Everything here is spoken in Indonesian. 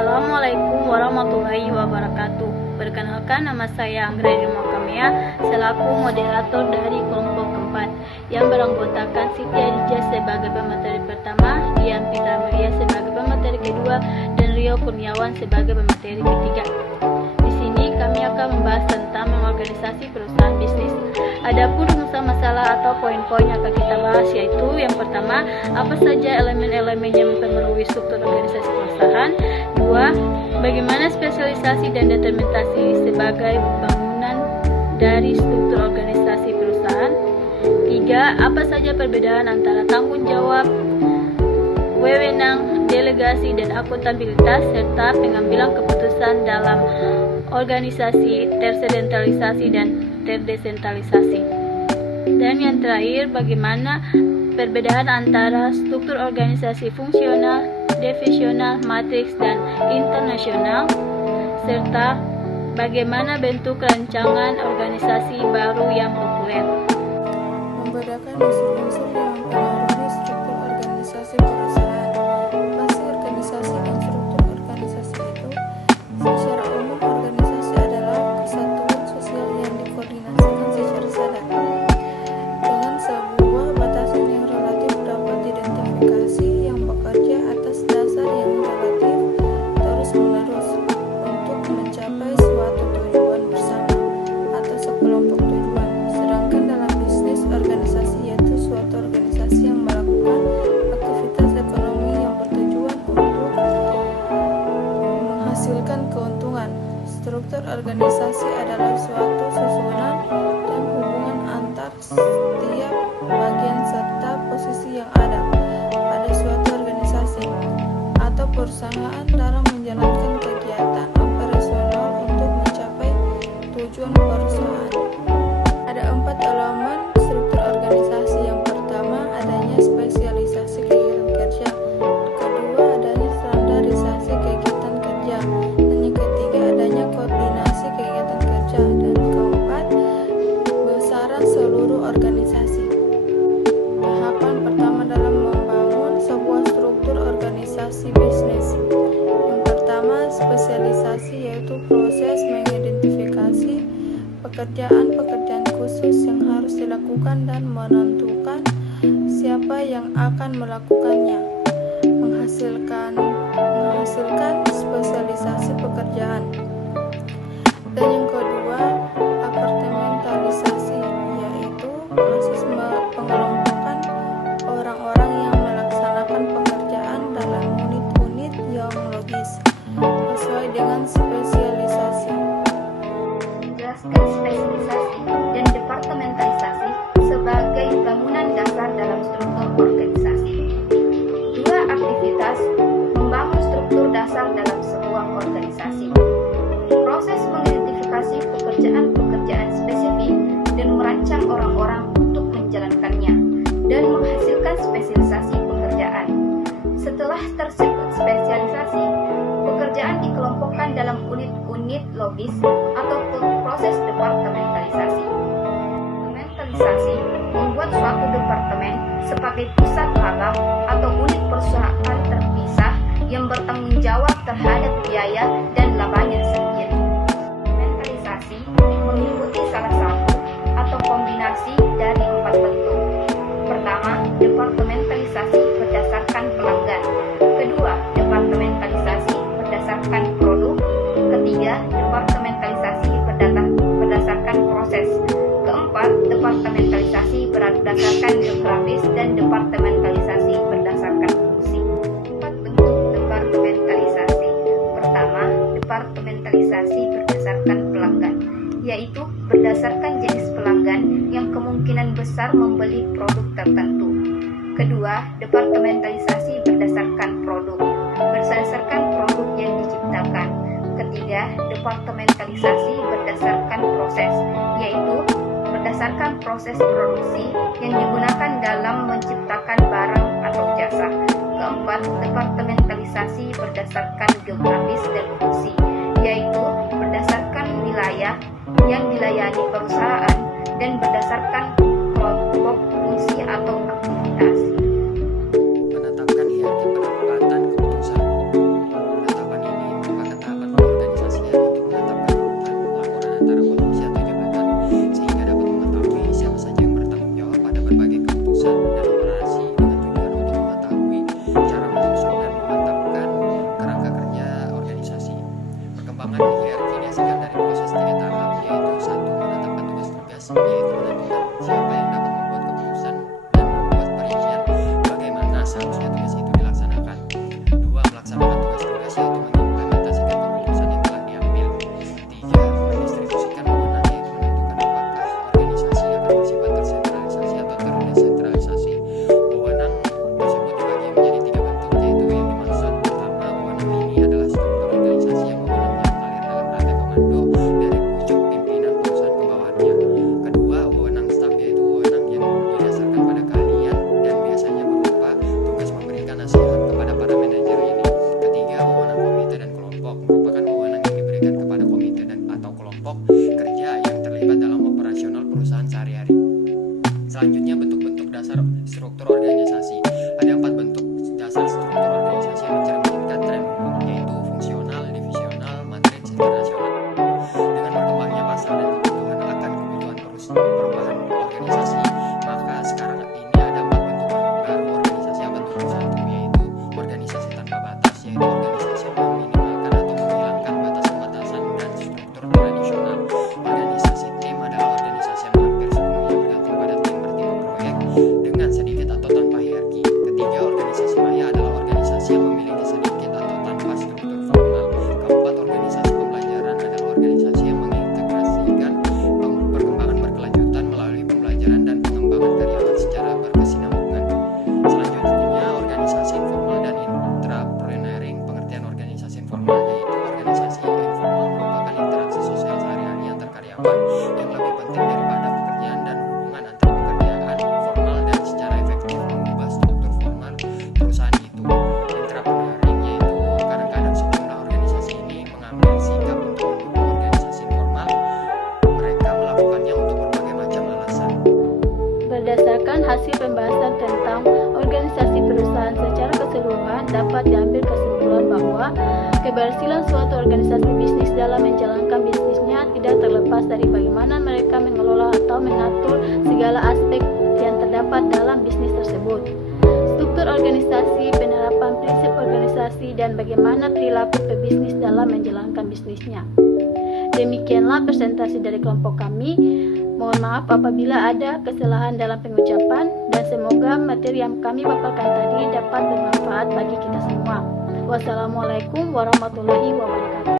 Assalamualaikum warahmatullahi wabarakatuh. Perkenalkan, nama saya Anggreni Mokamia selaku moderator dari kelompok keempat yang beranggotakan Siti Adijah sebagai pemateri pertama, Dian Fitra Maria sebagai pemateri kedua, dan Rio Kurniawan sebagai pemateri ketiga. Di sini kami akan membahas tentang mengorganisasi perusahaan bisnis. Adapun rumusan masalah atau poin-poin yang akan kita bahas yaitu yang pertama, apa saja elemen-elemen yang mempengaruhi struktur organisasi perusahaan. Dua, bagaimana spesialisasi dan determinasi sebagai bangunan dari struktur organisasi perusahaan. Tiga, apa saja perbedaan antara tanggung jawab, wewenang, delegasi, dan akuntabilitas, serta pengambilan keputusan dalam organisasi tersentralisasi dan terdesentralisasi. Dan yang terakhir, bagaimana perbedaan antara struktur organisasi fungsional, divisional, matriks, dan internasional, serta bagaimana bentuk rancangan organisasi baru yang populer. Membedakan unsur-unsur yang mempengaruhi struktur organisasi perusahaan. Basi organisasi dan struktur organisasi itu, secara umum organisasi adalah kesatuan sosial yang dikoordinasikan secara sadar dengan sebuah batasan yang relatif dapat diidentifikasi yang bekerja atas dasar yang relatif terus-menerus untuk mencapai suatu tujuan bersama atau sekelompok tujuan. Sedangkan dalam bisnis organisasi yaitu suatu organisasi yang melakukan aktivitas ekonomi yang bertujuan untuk menghasilkan keuntungan. Struktur organisasi adalah suatu susunan dan hubungan antar setiap bagian serta posisi yang ada pada suatu organisasi atau perusahaan dalam menjalankan kegiatan operasional untuk mencapai tujuan perusahaan. Ada 4 elemen struktur organisasi. Yang pertama, adanya spesialisasi kegiatan kerja. Kedua, adanya standarisasi kegiatan kerja. Dan yang ketiga, adanya koordinasi kegiatan kerja. Dan keempat, besaran seluruh organisasi. Tahapan pertama dalam membangun sebuah struktur organisasi bisnis. Yang pertama, spesialisasi, yaitu proses mengidentifikasi pekerjaan-pekerjaan khusus yang harus dilakukan dan menentukan siapa yang akan melakukannya. Menghasilkan spesialisasi pekerjaan. Dan yang kedua, apartementalisasi, yaitu proses pengelompokan orang-orang yang melaksanakan pekerjaan dalam unit-unit yang logis sesuai dengan spesialisasi. Menjelaskan spesialisasi dan departementalisasi sebagai bangunan dasar dalam struktur organisasi. Dua aktivitas membangun struktur dasar dalam sebuah organisasi. Proses mengidentifikasi pekerjaan-pekerjaan spesifik dan merancang orang-orang untuk menjalankannya dan menghasilkan spesialisasi pekerjaan. Setelah terspesialisasi, pekerjaan dikelompokkan dalam unit-unit logis atau proses departementalisasi. Departementalisasi membuat suatu departemen sebagai pusat laba atau unit perusahaan terpisah yang bertanggung jawab terhadap biaya dan labanya sendiri. Departementalisasi mengikuti salah satu atau kombinasi dari 4 bentuk. Pertama, departementalisasi berdasarkan pelanggan. Kedua, departementalisasi berdasarkan produk. Ketiga, departementalisasi berdasarkan proses. Keempat, departementalisasi berdasarkan geografis dan departementalisasi berdasarkan fungsi. 4 bentuk departementalisasi. Pertama, departementalisasi berdasarkan pelanggan, yaitu berdasarkan jenis pelanggan yang kemungkinan besar membeli produk tertentu. Kedua, departementalisasi berdasarkan produk, berdasarkan produk yang diciptakan. Ketiga, departementalisasi berdasarkan proses, yaitu berdasarkan proses produksi yang digunakan dalam menciptakan barang atau jasa. Keempat, departementalisasi berdasarkan geografis dan fungsi, yaitu berdasarkan wilayah yang dilayani perusahaan dan berdasarkan kelompok fungsi atau aktivitas. Menetapkan hierarki penempatan keputusan. Penetapan ini Keberhasilan suatu organisasi bisnis dalam menjalankan bisnisnya tidak terlepas dari bagaimana mereka mengelola atau mengatur segala aspek yang terdapat dalam bisnis tersebut. Struktur organisasi, penerapan prinsip organisasi, dan bagaimana perilaku pebisnis dalam menjalankan bisnisnya. Demikianlah presentasi dari kelompok kami. Mohon maaf apabila ada kesalahan dalam pengucapan, dan semoga materi yang kami paparkan tadi dapat bermanfaat bagi kita semua. Wassalamualaikum warahmatullahi wabarakatuh.